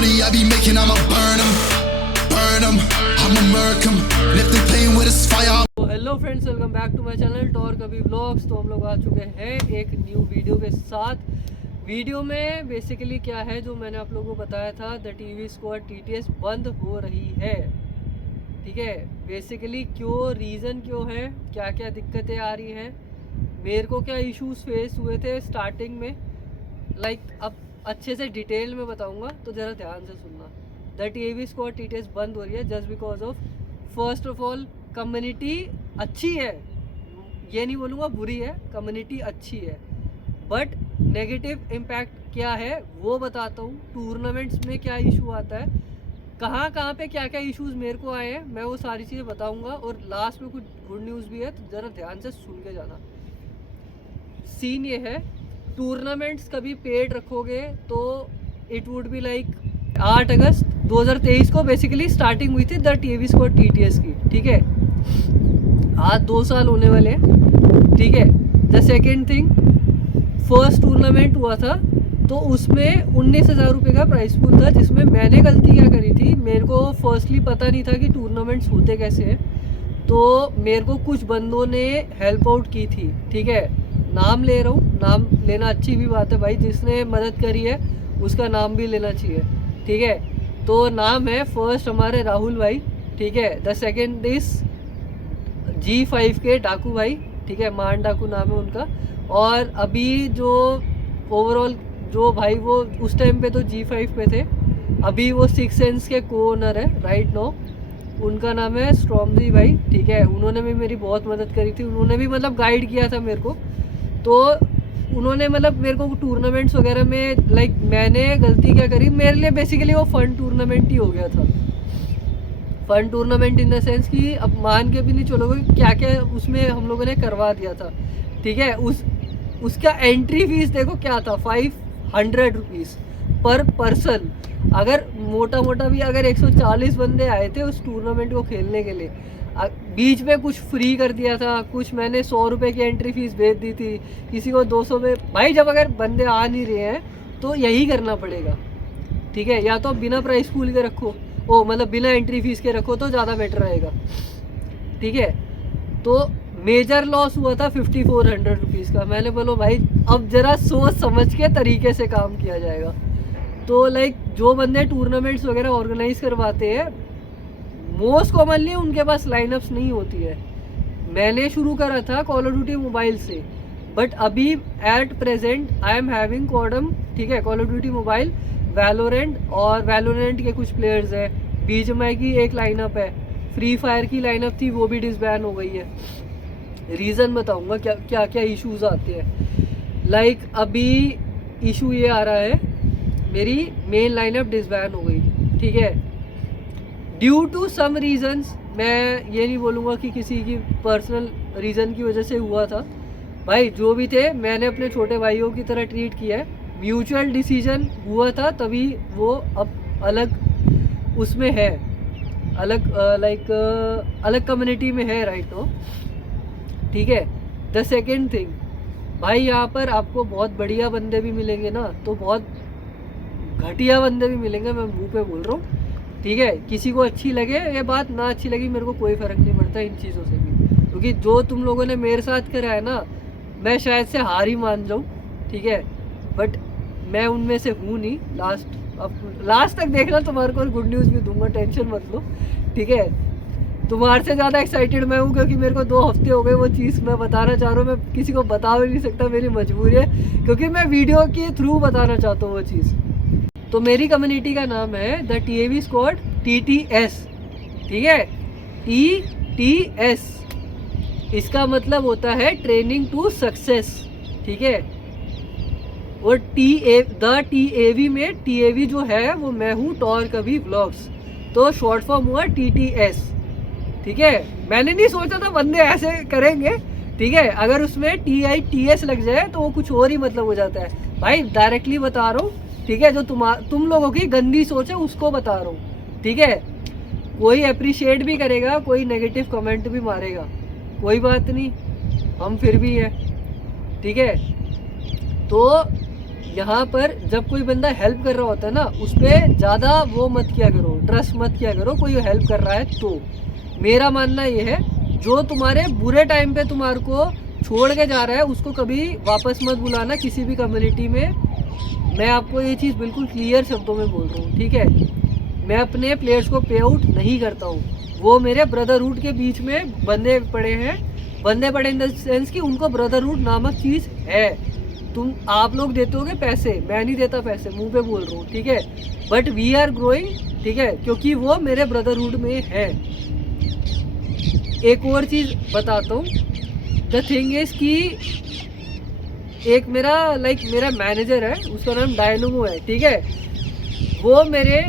money I be making, I'ma burn them, I'ma murk them, and if they playing with us fire. तो hello friends, welcome back to my channel टॉर कभी vlogs. तो हम लोग आ चुके हैं एक न्यू वीडियो के साथ। वीडियो में बेसिकली क्या है, जो मैंने आप लोगों को बताया था, द टीवी स्क्वाड टीटीएस बंद हो रही है। ठीक है, बेसिकली क्यों, रीज़न क्यों है, क्या क्या दिक्कतें आ रही हैं, मेरे को क्या इश्यूज फेस हुए थे स्टार्टिंग में, अब अच्छे से डिटेल में बताऊंगा, तो ज़रा ध्यान से सुनना। द टीवी स्क्वाड टीटीएस बंद हो रही है just because of, first of all, community अच्छी है, ये नहीं बोलूँगा बुरी है, कम्युनिटी अच्छी है, बट नेगेटिव इम्पैक्ट क्या है वो बताता हूँ। टूर्नामेंट्स में क्या इशू आता है, कहाँ कहाँ पे क्या क्या इश्यूज मेरे को आए हैं, मैं वो सारी चीज़ें बताऊँगा। और लास्ट में कुछ गुड न्यूज़ भी है, तो ज़रा ध्यान से सुन के जाना। सीन ये है, टूर्नामेंट्स कभी पेड रखोगे तो इट वुड बी 8 अगस्त 2023 को बेसिकली स्टार्टिंग हुई थी द टीवी स्क्वाड टीटीएस की। ठीक है, आज 2 साल होने वाले हैं। ठीक है, the second thing, first tournament हुआ था तो उसमें 19,000 रुपये का प्राइस पूल था, जिसमें मैंने गलती क्या करी थी, मेरे को फर्स्टली पता नहीं था कि टूर्नामेंट्स होते कैसे हैं, तो मेरे को कुछ बंदों ने हेल्प आउट की थी। ठीक है, नाम ले रहा हूँ, नाम लेना अच्छी भी बात है भाई, जिसने मदद करी है उसका नाम भी लेना चाहिए। ठीक है, तो नाम है फर्स्ट हमारे राहुल भाई। ठीक है, द सेकेंड इज G5 के डाकू भाई। ठीक है, मान डाकू नाम है उनका। और अभी जो ओवरऑल जो भाई, वो उस टाइम पे तो G5 पे थे, अभी वो 6 सेंस के को ओनर है राइट नाउ, उनका नाम है स्ट्रॉमजी भाई। ठीक है, उन्होंने भी मेरी बहुत मदद करी थी, उन्होंने भी गाइड किया था मेरे को, तो उन्होंने मेरे को टूर्नामेंट्स वगैरह में मैंने गलती क्या करी, मेरे लिए बेसिकली वो फन टूर्नामेंट ही हो गया था। Fun tournament in the sense कि अब मान के भी नहीं चलोगे क्या क्या उसमें हम लोगों ने करवा दिया था। ठीक है, उसका एंट्री फीस देखो क्या था, 500 रुपीज़ पर पर्सन। अगर मोटा मोटा भी अगर 140 बंदे आए थे उस टूर्नामेंट को खेलने के लिए, बीच में कुछ फ्री कर दिया था, कुछ मैंने 100 रुपये की एंट्री फीस भेज दी थी, किसी को 200 में। भाई जब अगर बंदे आ नहीं रहे हैं तो यही करना पड़ेगा। ठीक है, या तो बिना प्राइस पूल के रखो, बिना एंट्री फीस के रखो तो ज़्यादा बेटर रहेगा। ठीक है, तो मेजर लॉस हुआ था 5400 रुपीज़ का। मैंने बोलो भाई अब ज़रा सोच समझ के तरीके से काम किया जाएगा। तो जो बंदे टूर्नामेंट्स वगैरह ऑर्गेनाइज करवाते हैं, मोस्ट कॉमनली उनके पास लाइनअप्स नहीं होती है। मैंने शुरू करा था कॉल ऑफ ड्यूटी मोबाइल से, बट अभी at present I am having CODM. ठीक है, call of duty mobile, Valorant, और वैलोरेंट के कुछ प्लेयर्स हैं, बीजीएमआई की एक लाइनअप है, फ्री फायर की लाइनअप थी वो भी डिसबैन हो गई है। रीज़न बताऊंगा क्या क्या क्या इश्यूज आते हैं। अभी इशू ये आ रहा है, मेरी मेन लाइनअप डिसबैन हो गई। ठीक है, ड्यू टू सम रीज़न्स, मैं ये नहीं बोलूँगा कि किसी की पर्सनल रीज़न की वजह से हुआ था। भाई जो भी थे, मैंने अपने छोटे भाइयों की तरह ट्रीट किया है, म्यूचुअल डिसीजन हुआ था, तभी वो अब अलग उसमें है, अलग अलग कम्युनिटी में है राइट नो। ठीक है, द सेकेंड थिंग, भाई यहाँ पर आपको बहुत बढ़िया बंदे भी मिलेंगे ना, तो बहुत घटिया बंदे भी मिलेंगे, मैं मुंह पे बोल रहा हूँ। ठीक है, किसी को अच्छी लगे ये बात, ना अच्छी लगी, मेरे को कोई फ़र्क नहीं पड़ता इन चीज़ों से भी, क्योंकि जो तुम लोगों ने मेरे साथ करा है ना, मैं शायद से हार ही मान जाऊँ। ठीक है, बट मैं उनमें से हूँ नहीं। लास्ट तक देखना, तुम्हारे को गुड न्यूज़ भी दूंगा, टेंशन मत लो। ठीक है, तुम्हारे से ज़्यादा एक्साइटेड मैं हूँ, क्योंकि मेरे को 2 हफ्ते हो गए वो चीज़ मैं बताना चाह रहा हूँ, मैं किसी को बता भी नहीं सकता, मेरी मजबूरी है, क्योंकि मैं वीडियो के थ्रू बताना चाहता हूँ वो चीज़। तो मेरी कम्युनिटी का नाम है द टीवी स्क्वाड TTS। ठीक है, TTS, इसका मतलब होता है ट्रेनिंग टू सक्सेस। ठीक है, और द TAV में TAV जो है वो मैं हूँ, टॉर कभी व्लॉग्स, तो शॉर्ट फॉर्म हुआ TTS। ठीक है, मैंने नहीं सोचा था बंदे ऐसे करेंगे। ठीक है, अगर उसमें TITS लग जाए तो वो कुछ और ही मतलब हो जाता है। भाई डायरेक्टली बता रहा हूँ। ठीक है, जो तुम लोगों की गंदी सोच है उसको बता रहा हूँ। ठीक है, कोई अप्रिशिएट भी करेगा, कोई नेगेटिव कमेंट भी मारेगा, कोई बात नहीं, हम फिर भी हैं। ठीक है, तो यहाँ पर जब कोई बंदा हेल्प कर रहा होता है ना, उस पर ज़्यादा वो मत किया करो, ट्रस्ट मत किया करो कोई हेल्प कर रहा है तो। मेरा मानना ये है, जो तुम्हारे बुरे टाइम पे तुम्हारे को छोड़ के जा रहा है उसको कभी वापस मत बुलाना किसी भी कम्युनिटी में। मैं आपको ये चीज़ बिल्कुल क्लियर शब्दों में बोल रहा हूँ, ठीक है। मैं अपने प्लेयर्स को पे आउट नहीं करता हूँ। वो मेरे ब्रदरहुड के बीच में बंदे पड़े हैं, बंदे पड़े इन द सेंस कि उनको ब्रदरहुड नामक चीज़ है। आप लोग देते होगे पैसे, मैं नहीं देता पैसे, मुंह पे बोल रहा हूँ, ठीक है। बट वी आर ग्रोइंग, ठीक है, क्योंकि वो मेरे ब्रदरहुड में है। एक और चीज़ बताता हूँ, द थिंग इज कि एक मेरा मेरा मैनेजर है, उसका नाम डायनोमो है, ठीक है। वो मेरे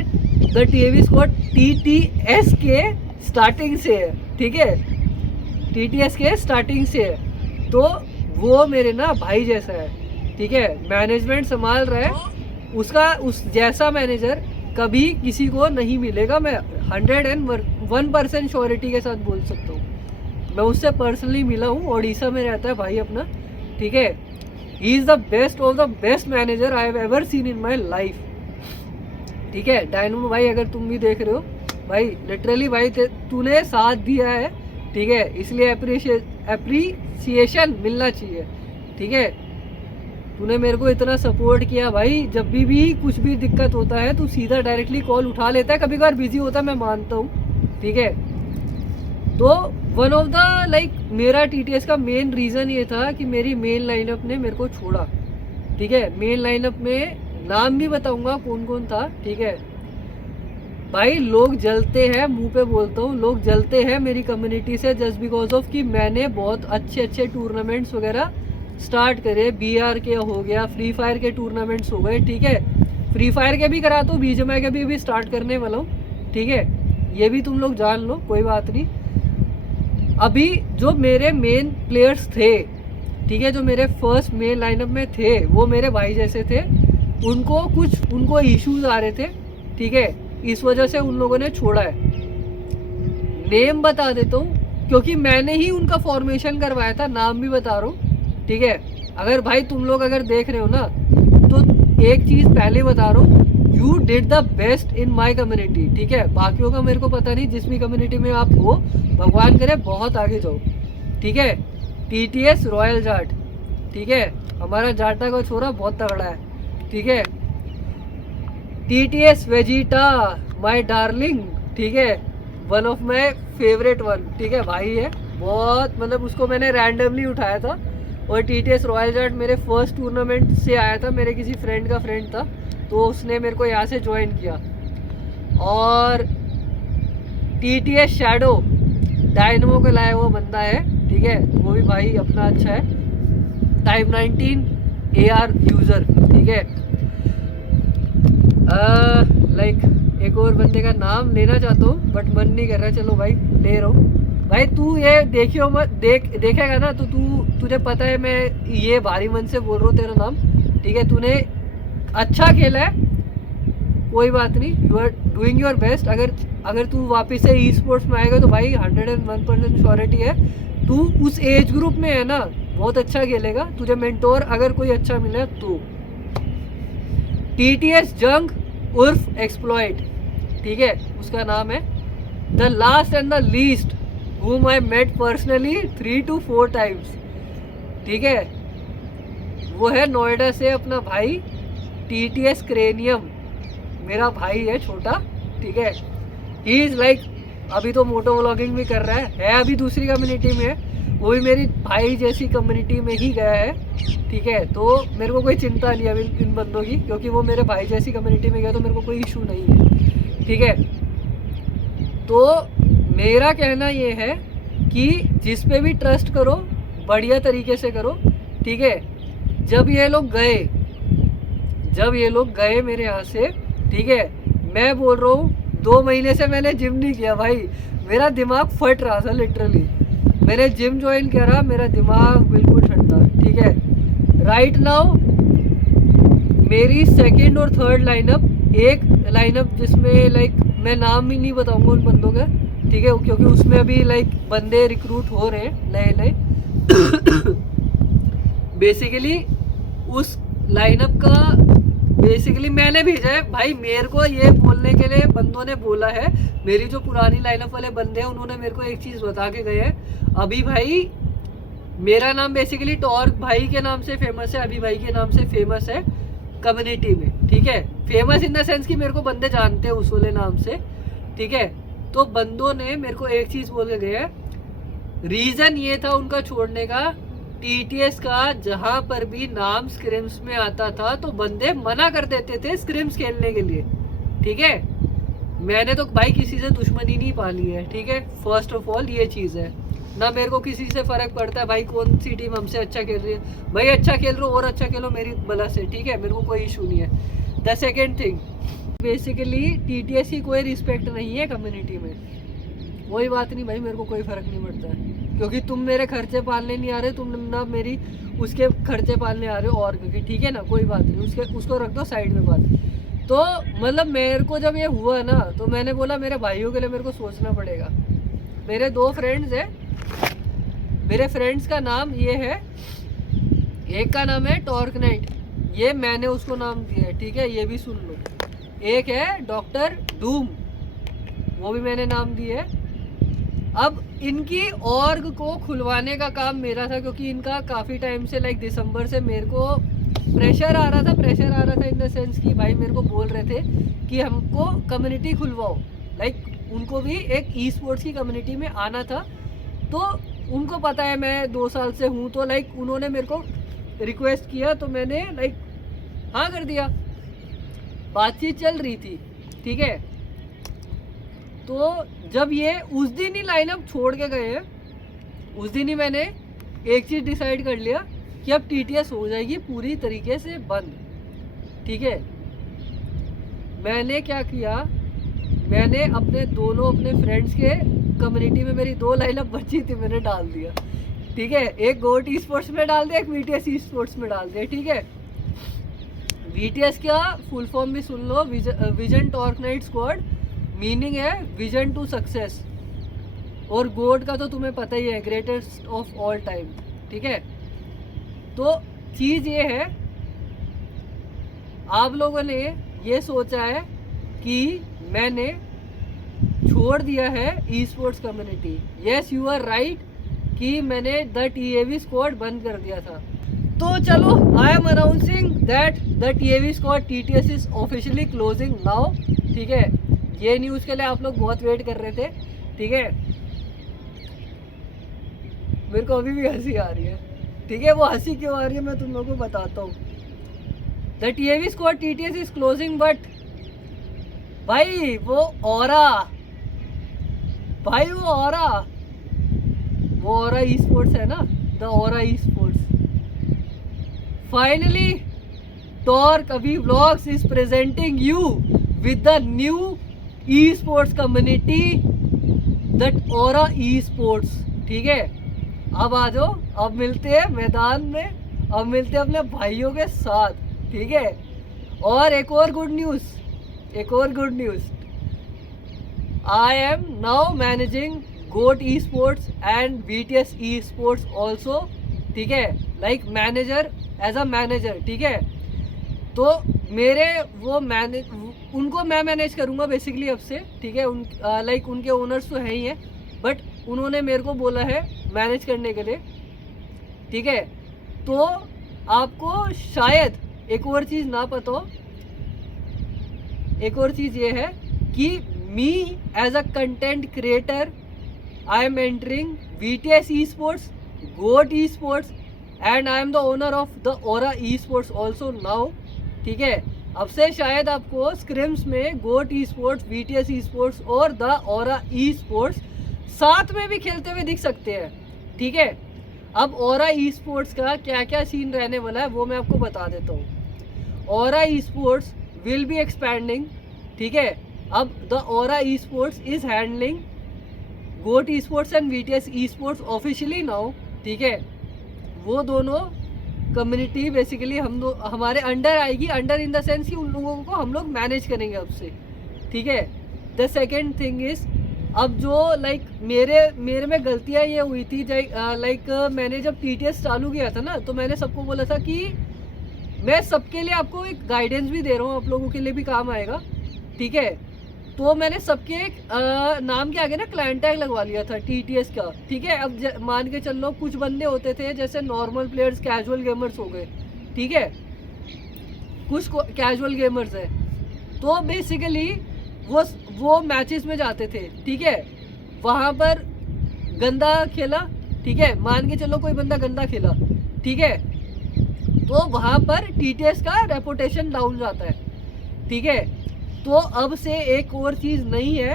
द टीवी स्क्वाड TTS के स्टार्टिंग से है, ठीक है, TTS के स्टार्टिंग से है। तो वो मेरे ना भाई जैसा है, ठीक है। मैनेजमेंट संभाल रहा है, उसका उस जैसा मैनेजर कभी किसी को नहीं मिलेगा। मैं 101% श्योरिटी के साथ बोल सकता हूँ। मैं उससे पर्सनली मिला हूँ, ओडिशा में रहता है भाई अपना, ठीक है। He is the best of the best manager I have ever seen in my life, ठीक है। डायनोमो भाई, अगर तुम भी देख रहे हो भाई, लिटरली भाई तूने साथ दिया है, ठीक है, इसलिए एप्रिसिएशन मिलना चाहिए, ठीक है। तूने मेरे को इतना सपोर्ट किया भाई। जब भी कुछ भी दिक्कत होता है तू सीधा डायरेक्टली कॉल उठा लेता है, कभी कभार बिजी होता है, मैं मानता हूँ, ठीक है। तो वन ऑफ द मेरा TTS का मेन रीज़न ये था कि मेरी मेन लाइनअप ने मेरे को छोड़ा, ठीक है। मेन लाइनअप में नाम भी बताऊंगा कौन कौन था, ठीक है। भाई लोग जलते हैं, मुंह पे बोलता हूँ, लोग जलते हैं मेरी कम्युनिटी से जस्ट बिकॉज ऑफ कि मैंने बहुत अच्छे टूर्नामेंट्स वगैरह स्टार्ट करे। BR के हो गया, फ्री फायर के टूर्नामेंट्स हो गए, ठीक है। फ्री फायर के भी कराता हूँ, BGMI के भी स्टार्ट करने वाला हूँ, ठीक है। ये भी तुम लोग जान लो, कोई बात नहीं। अभी जो मेरे मेन प्लेयर्स थे, ठीक है, जो मेरे फर्स्ट मेन लाइनअप में थे, वो मेरे भाई जैसे थे। उनको इश्यूज आ रहे थे, ठीक है, इस वजह से उन लोगों ने छोड़ा है। नेम बता देता हूँ क्योंकि मैंने ही उनका फॉर्मेशन करवाया था, नाम भी बता रहा हूँ, ठीक है। अगर भाई तुम लोग अगर देख रहे हो ना, तो एक चीज़ पहले बता रहा हूँ, you did the best in my community, ठीक है। बाकियों का मेरे को पता नहीं, जिस भी कम्युनिटी में आप हो, भगवान करे बहुत आगे जाओ, ठीक है। TTS रॉयल जाट, ठीक है, हमारा जाटा का छोरा बहुत तगड़ा है, ठीक है। TTS वेजिटा माय डार्लिंग, ठीक है, one of my favourite one, ठीक है, भाई है बहुत, मतलब उसको मैंने रैंडमली उठाया था। और TTS रॉयल जाट मेरे फर्स्ट टूर्नामेंट से आया था, मेरे किसी फ्रेंड का फ्रेंड था, तो उसने मेरे को यहाँ से ज्वाइन किया। और TTS शैडो डायनमो का लाया हुआ बंदा है, ठीक है, वो भी भाई अपना अच्छा है, टाइप 19 AR यूज़र, ठीक है। एक और बंदे का नाम लेना चाहता हूँ बट मन नहीं कर रहा, चलो भाई ले रहा हूँ। भाई तू ये देखियो मत, देखेगा ना तो तुझे पता है मैं ये भारी मन से बोल रहा हूँ तेरा नाम, ठीक है। तूने अच्छा खेला है, कोई बात नहीं, you are doing your best. अगर तू वापस से ई स्पोर्ट्स में आएगा तो भाई 101% श्योरिटी है, तू उस एज ग्रुप में है ना, बहुत अच्छा खेलेगा। तुझे मेंटोर अगर कोई अच्छा मिले तो। TTS जंग उर्फ एक्सप्लॉइट, ठीक है, उसका नाम है। The last and the least whom I met personally 3 to 4 times, ठीक है, वो है नोएडा से अपना भाई TTS क्रेनियम, मेरा भाई है छोटा, ठीक है। ही इज़ अभी तो मोटो व्लॉगिंग भी कर रहा है अभी दूसरी कम्युनिटी में है, वो भी मेरी भाई जैसी कम्युनिटी में ही गया है, ठीक है। तो मेरे को कोई चिंता नहीं अभी इन बंदों की, क्योंकि वो मेरे भाई जैसी कम्युनिटी में गया तो मेरे को कोई इशू नहीं है, ठीक है। तो मेरा कहना ये है कि जिस पे भी ट्रस्ट करो बढ़िया तरीके से करो, ठीक है। जब ये लोग गए मेरे यहाँ से, ठीक है, मैं बोल रहा हूँ 2 महीने से मैंने जिम नहीं किया भाई, मेरा दिमाग फट रहा था लिटरली। मैंने जिम ज्वाइन करा, मेरा दिमाग बिल्कुल ठंडा, ठीक है। राइट नाउ मेरी सेकंड और थर्ड लाइनअप, एक लाइनअप जिसमें मैं नाम भी नहीं बताऊंगा उन बंदों का, ठीक है, क्योंकि उसमें अभी बंदे रिक्रूट हो रहे हैं नए बेसिकली। उस लाइनअप का बेसिकली मैंने भेजा है भाई। मेरे को ये बोलने के लिए बंदों ने बोला है, मेरी जो पुरानी लाइनअप वाले बंदे हैं उन्होंने मेरे को एक चीज़ बता के गए हैं। अभी भाई मेरा नाम बेसिकली टॉर्क भाई के नाम से फेमस है, अभी भाई के नाम से फेमस है कम्युनिटी में, ठीक है। फेमस इन द सेंस कि मेरे को बंदे जानते हैं उस वाले नाम से, ठीक है। तो बंदों ने मेरे को एक चीज़ बोल के गए हैं, रीज़न ये था उनका छोड़ने का, टीटीएस का जहाँ पर भी नाम स्क्रिम्स में आता था तो बंदे मना कर देते थे स्क्रिम्स खेलने के लिए, ठीक है। मैंने तो भाई किसी से दुश्मनी नहीं पाली है, ठीक है। फर्स्ट ऑफ ऑल ये चीज़ है ना, मेरे को किसी से फ़र्क पड़ता है भाई कौन सी टीम हमसे अच्छा खेल रही है। भाई अच्छा खेल रहे हो और अच्छा खेलो मेरी बला से, ठीक है, मेरे को कोई इशू नहीं है। The second thing, basically TTS की कोई रिस्पेक्ट नहीं है कम्युनिटी में। वही बात नहीं भाई, मेरे को कोई फ़र्क नहीं पड़ता है, क्योंकि तुम मेरे खर्चे पालने नहीं आ रहे, तुम ना मेरी उसके खर्चे पालने आ रहे हो और क्योंकि, ठीक है ना, कोई बात नहीं, उसको रख दो साइड में बात। तो मतलब मेरे को जब ये हुआ ना तो मैंने बोला मेरे भाइयों के लिए मेरे को सोचना पड़ेगा। मेरे 2 फ्रेंड्स हैं, मेरे फ्रेंड्स का नाम ये है, एक का नाम है टॉर्क नाइट, ये मैंने उसको नाम दिया है, ठीक है, ये भी सुन लो। एक है डॉक्टर डूम, वो भी मैंने नाम दिया है। अब इनकी ऑर्ग को खुलवाने का काम मेरा था, क्योंकि इनका काफ़ी टाइम से लाइक दिसंबर से मेरे को प्रेशर आ रहा था इन द सेंस कि भाई मेरे को बोल रहे थे कि हमको कम्युनिटी खुलवाओ। लाइक उनको भी एक ई स्पोर्ट्स की कम्युनिटी में आना था, तो उनको पता है मैं 2 साल से हूँ, तो लाइक उन्होंने मेरे को रिक्वेस्ट किया तो मैंने लाइक हाँ कर दिया। बातचीत चल रही थी, ठीक है। तो जब ये उस दिन ही लाइनअप छोड़ के गए हैं, उस दिन ही मैंने एक चीज़ डिसाइड कर लिया कि अब टीटीएस हो जाएगी पूरी तरीके से बंद, ठीक है। मैंने क्या किया, मैंने अपने फ्रेंड्स के कम्युनिटी में मेरी 2 लाइनअप बची थी, मैंने डाल दिया, ठीक है। एक गोट ई स्पोर्ट्स में डाल दिया, एक वीटीएस ई स्पोर्ट्स में डाल दिया, ठीक है। वीटीएस का फुल फॉर्म भी सुन लो, vision Torque knight squad, meaning है विजन टू सक्सेस। और गोड का तो तुम्हें पता ही है, ग्रेटेस्ट ऑफ ऑल टाइम, ठीक है। तो चीज़ ये है, आप लोगों ने ये सोचा है कि मैंने छोड़ दिया है esports community. Yes you are right कि मैंने द टीएवी स्क्वाड बंद कर दिया था। तो चलो, I am announcing that the TAV squad TTS is officially closing now, ठीक है। ये न्यूज़ के लिए आप लोग बहुत वेट कर रहे थे, ठीक है। मेरे को अभी भी हंसी आ रही है, ठीक है। वो हंसी क्यों आ रही है मैं तुम लोगों को बताता हूँ। The TAV squad TTS is closing, but भाई वो ऑरा ई स्पोर्ट्स है ना, the Aura esports, finally Torque अभी vlogs is presenting you with the new esports community, that Aura esports, ठीक है। अब आ जाओ, अब मिलते हैं मैदान में, अब मिलते हैं अपने भाइयों के साथ, ठीक है। और एक और good news, I am now managing GOAT esports and VTS esports also, ठीक है, like manager, as a manager, ठीक है। तो मेरे वो उनको मैं मैनेज करूँगा बेसिकली अब से, ठीक है। लाइक उनके ओनर्स तो है ही हैं, बट उन्होंने मेरे को बोला है मैनेज करने के लिए, ठीक है। तो आपको शायद एक और चीज़ ना पता हो, एक और चीज़ ये है कि me as a content creator I am entering VTS esports, GOAT esports and I am the owner of the Aura esports also now, ठीक है। अब से शायद आपको स्क्रिम्स में GOAT esports, VTS esports और the Aura esports साथ में भी खेलते हुए दिख सकते हैं, ठीक है। अब ऑरा ई स्पोर्ट्स का क्या क्या सीन रहने वाला है वो मैं आपको बता देता हूँ। Aura esports will be expanding, ठीक है। अब the Aura esports is handling GOAT esports and VTS esports officially now, ठीक है। वो दोनों कम्युनिटी बेसिकली हमारे अंडर आएगी, अंडर इन द सेंस कि उन लोगों को हम लोग मैनेज करेंगे अब से, ठीक है। द सेकेंड थिंग इज, अब जो लाइक मेरे में गलतियाँ ये हुई थी, लाइक मैंने जब टीटीएस चालू किया था ना, तो मैंने सबको बोला था कि मैं सबके लिए आपको एक गाइडेंस भी दे रहा हूँ, आप लोगों के लिए भी काम आएगा, ठीक है। तो मैंने सबके एक नाम के आगे ना क्लाइंट टैग लगवा लिया था TTS का, ठीक है। अब मान के चल लो कुछ बंदे होते थे जैसे नॉर्मल प्लेयर्स, कैजुअल गेमर्स हो गए, ठीक है, कुछ कैजुअल गेमर्स है, तो बेसिकली वो मैचेस में जाते थे, ठीक है, वहाँ पर गंदा खेला, ठीक है, मान के चलो कोई बंदा गंदा खेला, ठीक है, तो वहाँ पर TTS का रेपुटेशन डाउन जाता है, ठीक है। तो अब से एक और चीज़ नहीं है,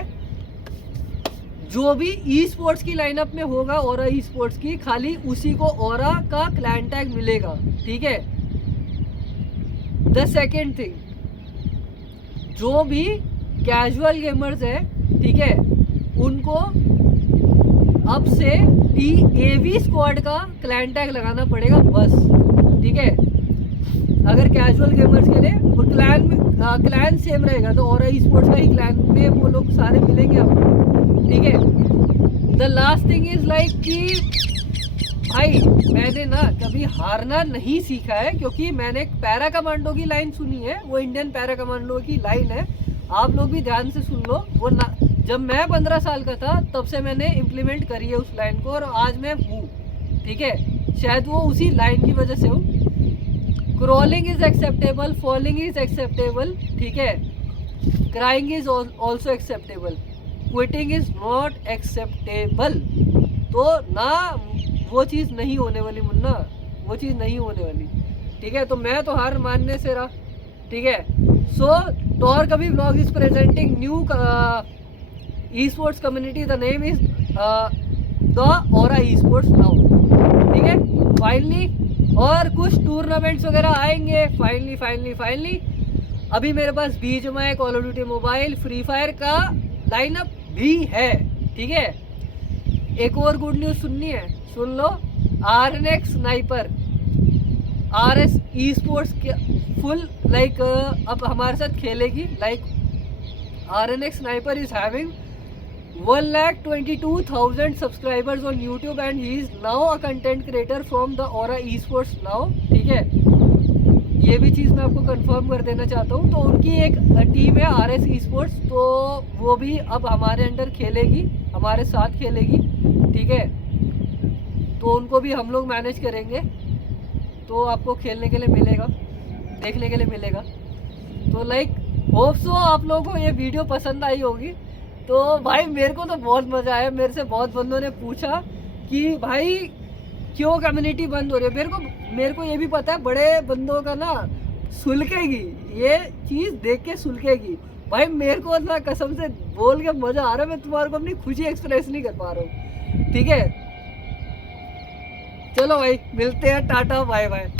जो भी ई स्पोर्ट्स की लाइनअप में होगा ऑरा ई स्पोर्ट्स की, खाली उसी को ऑरा का क्लैन टैग मिलेगा, ठीक है। द सेकेंड थिंग, जो भी कैजुअल गेमर्स है, ठीक है, उनको अब से AV स्क्वाड का क्लैन टैग लगाना पड़ेगा बस, ठीक है। अगर कैजुअल गेमर्स के लिए और क्लैन सेम रहेगा, तो और ई स्पोर्ट्स का ही क्लैन में वो लोग सारे मिलेंगे आपको, ठीक है। The last thing is like कि भाई मैंने ना कभी हारना नहीं सीखा है, क्योंकि मैंने एक पैरा कमांडो की लाइन सुनी है, वो इंडियन पैरा कमांडो की लाइन है, आप लोग भी ध्यान से सुन लो। वो ना जब मैं 15 साल का था तब से मैंने इम्प्लीमेंट करी है उस लाइन को, और आज मैं हूँ, ठीक है। शायद वो उसी लाइन की वजह से हूँ। Crawling is acceptable, falling is acceptable, ठीक है, crying is also acceptable, quitting is not acceptable. तो ना वो चीज़ नहीं होने वाली मुन्ना, वो चीज़ नहीं होने वाली, ठीक है। तो मैं तो हार मानने से रहा, ठीक है। सो टॉर कभी vlog is presenting new esports community, the name is the Aura e sports now, ठीक है। फाइनली और कुछ टूर्नामेंट्स वगैरह आएंगे फाइनली। अभी मेरे पास BGMI, call of duty mobile, free fire का लाइनअप भी है, ठीक है। एक और गुड न्यूज़ सुननी है, सुन लो। RNX sniper, RS e sports full like अब हमारे साथ खेलेगी। Like RNX sniper is having 1,22,000 subscribers on YouTube and he is now a content creator from the Aura Esports now, ठीक है। ये भी चीज़ मैं आपको कंफर्म कर देना चाहता हूँ। तो उनकी एक टीम है RS Esports, तो वो भी अब हमारे अंडर खेलेगी, हमारे साथ खेलेगी, ठीक है। तो उनको भी हम लोग मैनेज करेंगे, तो आपको खेलने के लिए मिलेगा, देखने के लिए मिलेगा। तो लाइक होप सो आप लोगों को ये वीडियो पसंद आई होगी। तो भाई मेरे को तो बहुत मज़ा आया, मेरे से बहुत बंदों ने पूछा कि भाई क्यों कम्युनिटी बंद हो रही है। मेरे को ये भी पता है बड़े बंदों का ना सुलगेगी, ये चीज़ देख के सुलगेगी। भाई मेरे को ना कसम से बोल के मज़ा आ रहा है, मैं तुम्हारे को अपनी खुशी एक्सप्रेस नहीं कर पा रहा हूँ, ठीक है। चलो भाई मिलते हैं, टाटा बाय बाय।